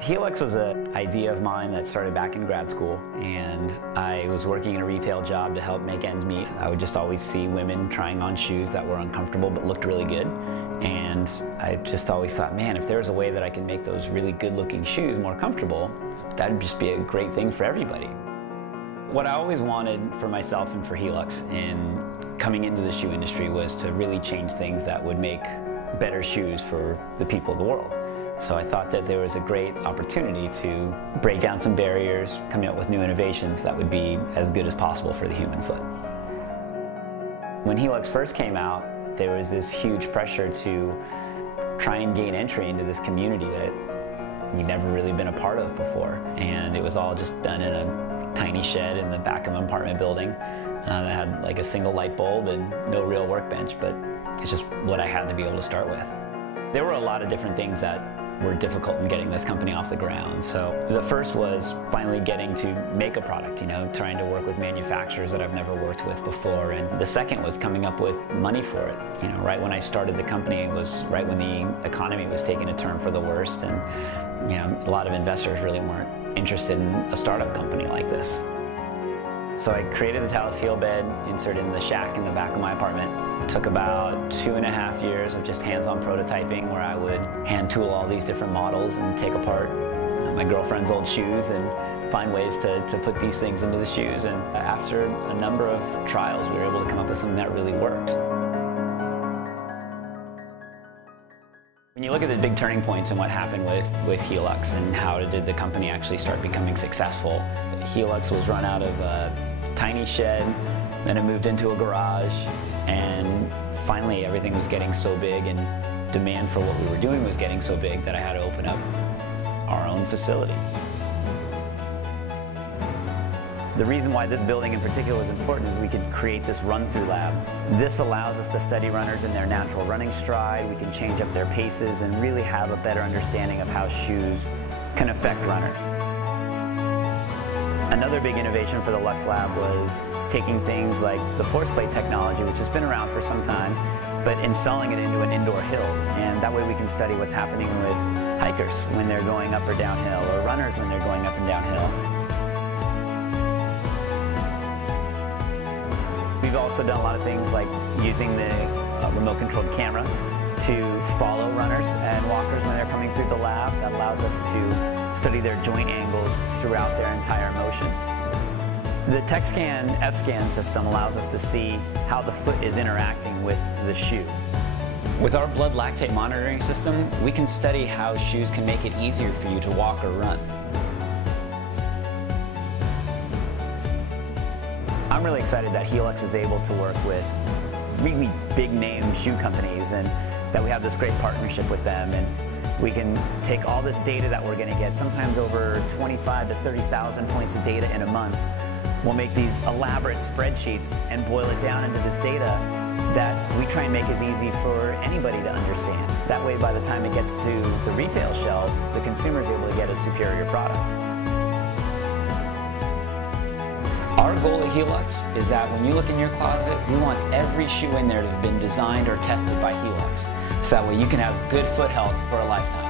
Heeluxe was an idea of mine that started back in grad school, and I was working in a retail job to help make ends meet. I would just always see women trying on shoes that were uncomfortable but looked really good, and I just always thought, man, if there was a way that I could make those really good-looking shoes more comfortable, that'd just be a great thing for everybody. What I always wanted for myself and for Heeluxe in coming into the shoe industry was to really change things that would make better shoes for the people of the world. So I thought that there was a great opportunity to break down some barriers, coming up with new innovations that would be as good as possible for the human foot. When Heeluxe first came out, there was this huge pressure to try and gain entry into this community that we'd never really been a part of before. And it was all just done in a tiny shed in the back of an apartment building that had like a single light bulb and no real workbench, but it's just what I had to be able to start with. There were a lot of different things that were difficult in getting this company off the ground. So the first was finally getting to make a product, trying to work with manufacturers that I've never worked with before. And the second was coming up with money for it. Right when I started the company, it was right when the economy was taking a turn for the worst, and a lot of investors really weren't interested in a startup company like this. So I created the Talus heel bed, inserted in the shack in the back of my apartment. It took about 2.5 years of just hands-on prototyping, where I would hand tool all these different models and take apart my girlfriend's old shoes and find ways to put these things into the shoes. And after a number of trials, we were able to come up with something that really works. When you look at the big turning points and what happened with Heeluxe and how did the company actually start becoming successful, Heeluxe was run out of a tiny shed, then it moved into a garage, and finally everything was getting so big and demand for what we were doing was getting so big that I had to open up our own facility. The reason why this building in particular was important is we could create this run-through lab. This allows us to study runners in their natural running stride. We can change up their paces and really have a better understanding of how shoes can affect runners. Another big innovation for the Luxe Lab was taking things like the force plate technology, which has been around for some time, but installing it into an indoor hill. And that way we can study what's happening with hikers when they're going up or downhill, or runners when they're going up and downhill. We've also done a lot of things like using the remote-controlled camera to follow runners and walkers when they're coming through the lab. That allows us to study their joint angles throughout their entire motion. The TechScan F-Scan system allows us to see how the foot is interacting with the shoe. With our blood lactate monitoring system, we can study how shoes can make it easier for you to walk or run. I'm really excited that Heeluxe is able to work with really big-name shoe companies and that we have this great partnership with them, and we can take all this data that we're going to get, sometimes over 25 to 30,000 points of data in a month. We'll make these elaborate spreadsheets and boil it down into this data that we try and make as easy for anybody to understand. That way, by the time it gets to the retail shelves, the consumer is able to get a superior product. Our goal at Heeluxe is that when you look in your closet, we want every shoe in there to have been designed or tested by Heeluxe, so that way you can have good foot health for a lifetime.